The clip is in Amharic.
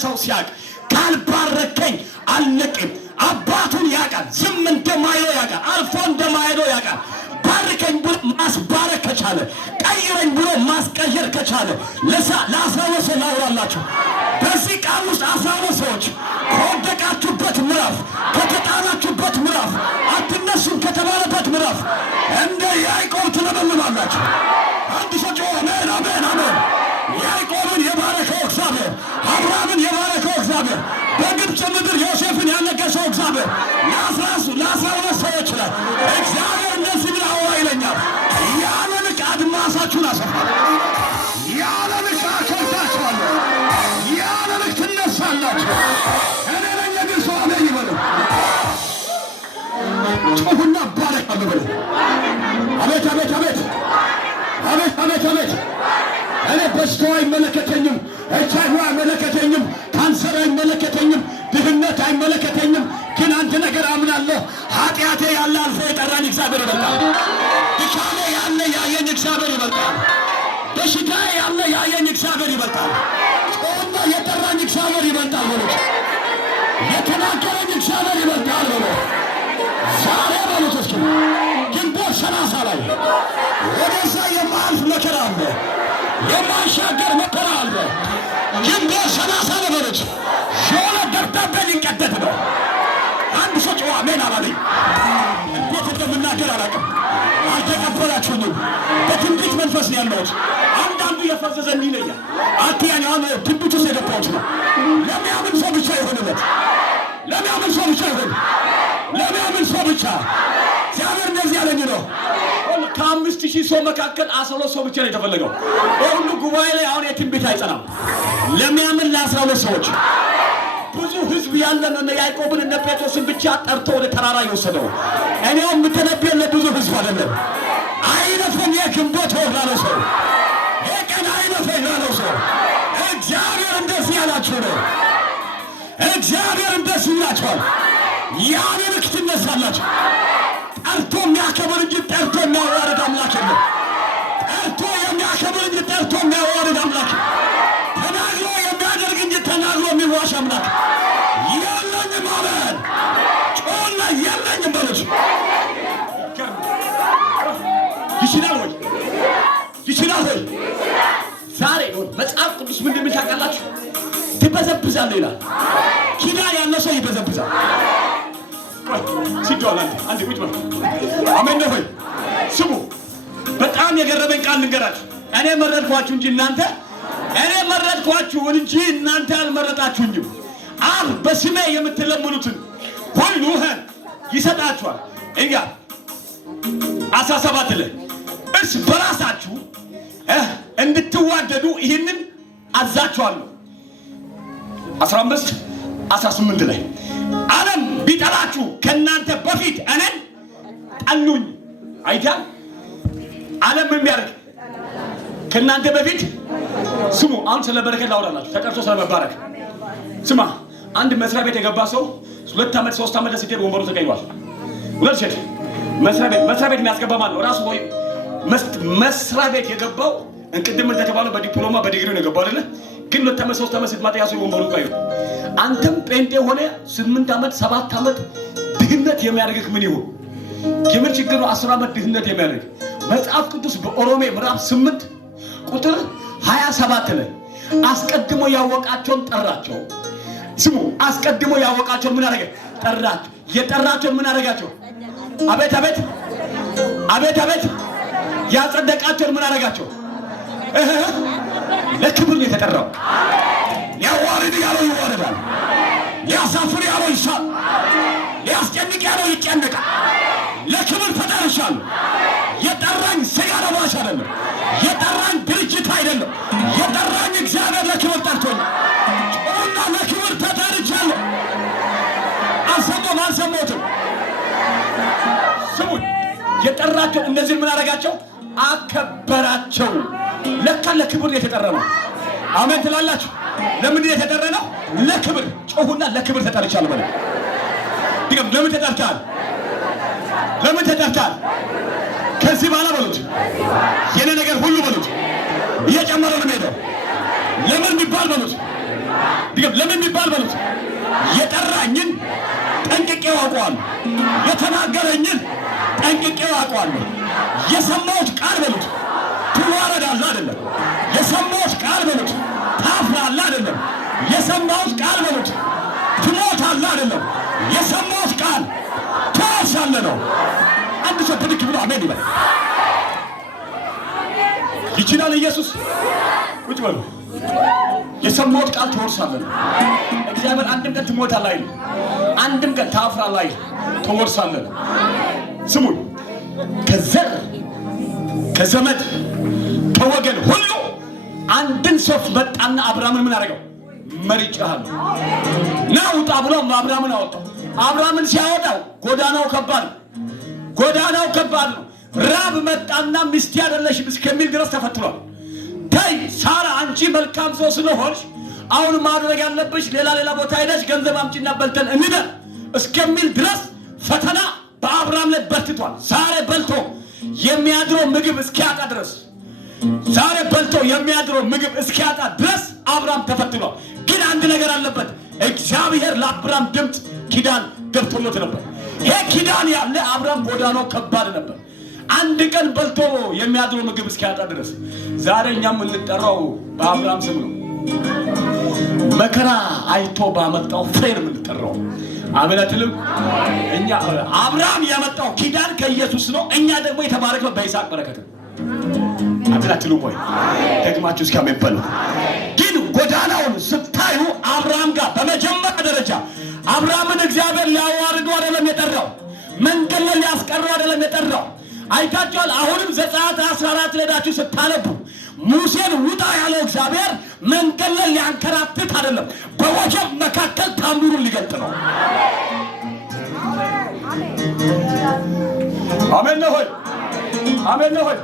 ሰው ሲያቅ ካልባረከኝ አልነቅም። አባቱን ያውቃል፣ ዝም እንደማይለው ያውቃል፣ አልፎ እንደማይለው ያውቃል። ባርከኝ ብሎ ማስባረክ ከቻለ፣ ቀይረኝ ብሎ ማስቀየር ከቻለ ለ12 ሰው ላውራላችሁ። በዚህ ቃል ውስጥ 12 ሰዎች ከወደቃችሁበት ምዕራፍ፣ ከተጣላችሁበት ምዕራፍ፣ አትነሱም ከተባለበት ምዕራፍ እንደ ያዕቆብ ትለመልማላችሁ። አንድ ሰው ጮኸ አሜን አሜን አሜን። ያዕቆብን የባረከው እግዚአብሔር፣ አብርሃምን የባረከው እግዚአብሔር፣ በግብፅ ምድር ዮሴፍን ያነገሰው እግዚአብሔር ለ12 ሰዎች ላይ እግዚአብሔር እንደዚህ ብሎ አውራ ይለኛል። ያለ ልክ አድማሳችሁን አሰፋለሁ፣ ያለ ልክ አከብዳችኋለሁ፣ ያለ ልክ ትነሳላችሁ። እኔ ነኝ ግን ሰው አሜን ይበሉ። ጮኹና ባረካለሁ በሉ። አቤት አቤት አቤት አቤት አቤት አቤት። እኔ በሽታው አይመለከተኝም፣ HIV አይመለከተኝም፣ ካንሰር አይመለከተኝም፣ ድህነት አይመለከተኝም። ግን አንድ ነገር አምናለሁ፣ ኃጢአቴ ያለ አልፎ የጠራኝ እግዚአብሔር ይበልጣል። ድካሜ ያለ ያየኝ እግዚአብሔር ይበልጣል። በሽታዬ ያለ ያየኝ እግዚአብሔር ይበልጣል። ጮና የጠራኝ እግዚአብሔር ይበልጣል በሉት። የተናገረኝ እግዚአብሔር ይበልጣል በሉ። ዛሬ በሉት እስኪ ግንቦት 30 ላይ ወደዛ የማያልፍ መከራ አለ፣ የማይሻገር መከራ አለ። ግንቦት 30 ነው በሉት። ሾለ ደብዳቤ ሊቀደድ ነው። አንድ ሰው ጮኸ አሜን አላለኝ። እንዴት እንደምናገር አላውቅም። አልተቀበላችሁኝም። በትንቢት መንፈስ ነው ያለሁት። አንዳንዱ የፈዘዘን ይለኛል። አትያኔ አሁን ትንቢት ውስጥ የገባሁት ነው። ለሚያምን ሰው ብቻ ይሆንለት፣ ለሚያምን ሰው ብቻ ይሆን፣ ለሚያምን ሰው ብቻ። እግዚአብሔር እንደዚህ ያለኝ ነው። ከ5000 ሰው መካከል 12 ሰው ብቻ ነው የተፈለገው። በሁሉ ጉባኤ ላይ አሁን የትንቢት አይጸናም። ለሚያምን ለ12 ሰዎች ብዙ ህዝብ ያለ ነው። ያዕቆብን እነ ጴጥሮስን ብቻ ጠርቶ ወደ ተራራ የወሰደው እኔው የምተነብየው ለብዙ ህዝብ አይደለም። አይለፈኝ የግንቦት ወር ላለው ሰው፣ የቀን አይለፈኝ ላለው ሰው እግዚአብሔር እንደዚህ ያላችሁ ነው። እግዚአብሔር እንደዚህ ይላችኋል። ያን ልክ ትነሳላችሁ። ጠርቶ የሚያከብር እንጂ ጠርቶ የሚያዋርድ አምላክ የለም። ጠርቶ የሚያከብር እንጂ ጠርቶ የሚያዋርድ አምላክ፣ ተናግሮ የሚያደርግ እንጂ ተናግሮ የሚዋሽ አምላክ የለኝም። አሜን ጮና የለኝም በሉት። ይችላል ወይ? ይችላል ወይ? ዛሬ መጽሐፍ ቅዱስ ምን እንደሚል ታውቃላችሁ? ትበዘብዛለህ ይላል። ኪዳን ያለ ሰው ይበዘብዛል። ሲጆላል አንዴ ቁጭ በል። አሜን ነው ወይ? ስሙ፣ በጣም የገረመኝ ቃል ልንገራችሁ። እኔ መረጥኳችሁ እንጂ እናንተ አልመረጣችሁኝም። አብ በስሜ የምትለምኑትን ሁሉ ይሰጣችኋል። እኛ 17 ላይ እርስ በራሳችሁ እንድትዋደዱ ይህንን አዛችኋለሁ። 15 18 ላይ ዓለም ቢጠላችሁ ከእናንተ በፊት እኔን ጠሉኝ። አይታል ዓለም ምን ቢያደርግ ከእናንተ በፊት። ስሙ፣ አሁን ስለ በረከት ላውራላችሁ፣ ተቀርጾ ስለ መባረክ። ስማ፣ አንድ መስሪያ ቤት የገባ ሰው 2 ዓመት 3 ዓመት ሲሄድ ወንበሩ ተቀይሯል። ሁለት ሴት መስሪያ ቤት የሚያስገባ ማለት ነው ራሱ ወይ መስሪያ ቤት የገባው እንቅድም እንደተባለው በዲፕሎማ በዲግሪ ነው የገባው አይደለ? ግን 2 ዓመት 3 ዓመት ስትመጣ ያሱ ወንበሩ ቀይሩ። አንተም ጴንጤ ሆነ 8 ዓመት 7 ዓመት ድህነት የሚያደርግህ ምን ይሁን? የምን ችግር ነው? 10 ዓመት ድህነት የሚያደርግ መጽሐፍ ቅዱስ በኦሮሜ ምዕራፍ 8 ቁጥር 27 ላይ አስቀድሞ ያወቃቸውን ጠራቸው። ስሙ፣ አስቀድሞ ያወቃቸውን ምን አደረገ? ጠራቸው። የጠራቸውን ምን አደረጋቸው? አቤት አቤት አቤት አቤት። ያጸደቃቸውን ምን አደረጋቸው? ለክብር ነው የተጠራው። ሊያዋርድ ያለው ይዋረዳል፣ ሊያሳፍር ያለው ይሻል፣ ሊያስጨንቅ ያለው ይጨነቃል። ለክብር ተጠርቻለሁ። የጠራኝ ሥጋ ለባሽ አይደለም፣ የጠራኝ ድርጅት አይደለም፣ የጠራኝ እግዚአብሔር ለክብር ጠርቶኛል። ጮና ለክብር ተጠርቻለሁ። አልሰማሁትም። ስሙኝ፣ የጠራቸው እነዚህን ምን አደረጋቸው? አከበራቸው። ለካ ለክብር የተጠራነው። አሜን ትላላችሁ? ለምንድን የተጠራነው? ለክብር። ጮሁና ለክብር ተጠርቻለሁ በሉ። ድገም። ለምን ተጠርቻል? ለምን ተጠርቻል? ከዚህ በኋላ በሉት፣ የኔ ነገር ሁሉ በሉት እየጨመረ ነው የሚሄደው። ለምን ቢባል በሉት፣ ድገም። ለምን ይባል በሉት። የጠራኝን ጠንቅቄ አውቀዋለሁ። የተናገረኝን ጠንቅቄ አውቀዋለሁ። የሰማሁት ቃል በሉት ትዋረዳለህ አይደለም። የሰማሁት ቃል በሉት ታፍራለህ አይደለም። የሰማሁት ቃል በሉት ትሞታለህ አይደለም። የሰማሁት ቃል ትወርሳለህ ነው። አንድ ሰው ብድግ ብሎ አሜን ይበል። ይችላል ኢየሱስ። ቁጭ በሉ። የሰማሁት ቃል ትወርሳለህ ነው። እግዚአብሔር አንድም ቀን ትሞታለህ አይልም። አንድም ቀን ታፍራለህ አይልም። ትወርሳለህ ነው። ስሙን ከዘር ከዘመድ ከወገን ሁሉ አንድን ሰው መጣና አብርሃምን ምን አደረገው? መርጬሃለሁ ና ውጣ ብሎ አብርሃምን አወጣው። አብርሃምን ሲያወጣው ጎዳናው ከባድ ነው። ጎዳናው ከባድ ነው። ራብ መጣና ሚስት አይደለሽም እስከሚል ድረስ ተፈትኗል። ተይ ሳራ አንቺ መልካም ሰው ስለሆንሽ አሁን ማድረግ ያለብሽ ሌላ ቦታ ሄደሽ ገንዘብ አምጪና በልተን እንደር እስከሚል ድረስ ፈተና በአብርሃም ላይ በርትቷል። ዛሬ በልቶ የሚያድረው ምግብ እስኪያጣ ድረስ ድረስ አብርሃም ተፈትኗል። ግን አንድ ነገር አለበት። እግዚአብሔር ለአብርሃም ድምፅ ኪዳን ገብቶለት ነበር። ይሄ ኪዳን ያለ አብርሃም ጎዳናው ከባድ ነበር። አንድ ቀን በልቶ የሚያድረው ምግብ እስኪያጣ ድረስ። ዛሬ እኛም የምንጠራው በአብርሃም ስም ነው። መከራ አይቶ ባመጣው ፍሬ ነው የምንጠራው። አሜን አትልም? እኛ አብርሃም ያመጣው ኪዳን ከኢየሱስ ነው። እኛ ደግሞ የተባረከው በይስሐቅ በረከት ነው። አሜን አትሉም ወይ? ደግማችሁ እስኪ አሜን በሉ። ግን ጎዳናውን ስታዩ አብርሃም ጋር በመጀመሪያ ደረጃ አብርሃምን እግዚአብሔር ሊያዋርደው አይደለም የጠራው፣ መንገድ ላይ ሊያስቀረው አይደለም የጠራው። አይታችኋል። አሁንም ዘጸአት 14 ሄዳችሁ ስታነቡ ሙሴን ውጣ ያለው እግዚአብሔር መንገድ ላይ ሊያንከራትት አይደለም፣ በወጀብ መካከል ታምሩን ሊገልጥ ነው። አሜን ነው ሆይ፣ አሜን ነው ሆይ።